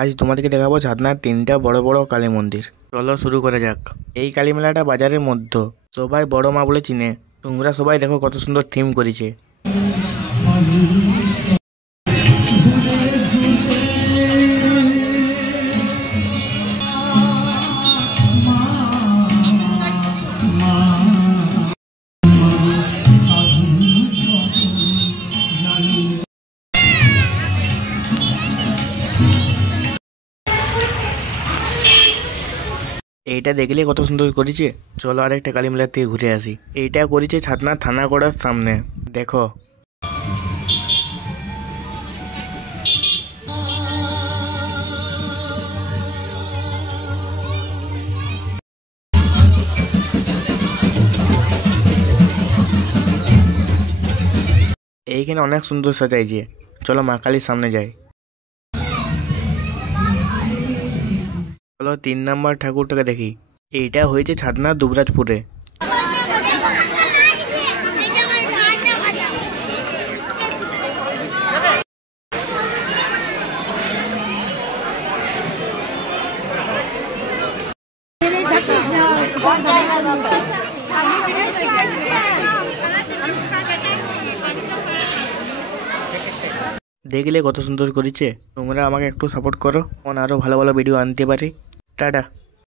আজ তোমাদেরকে দেখাবো ছাদনার 3টা বড় বড় কালী মন্দির। চলো শুরু করা যাক। এই কালী মেলাটা বাজারের মধ্যে, সবাই বড় মা বলে চিনে। তোমরা সবাই দেখো কত সুন্দর থিম করেছে। এইটা দেখলে কত সুন্দর করেছে। চলো আরেকটা কালী মেলার থেকে ঘুরে আসি। এইটা করেছে ছাদনা থানা করার সামনে, দেখো। এইখানে অনেক সুন্দর সাজাইছে। চলো মা কালীর সামনে যাই। চলো 3 নম্বর ঠাকুরটাকে দেখি। এইটা হয়েছে ছাদনা দুবরাজপুরে। দেখলে কত সুন্দর করেছে। তোমরা আমাকে একটু সাপোর্ট করো, আরো ভালো ভালো ভিডিও আনতে পারি। টাটা।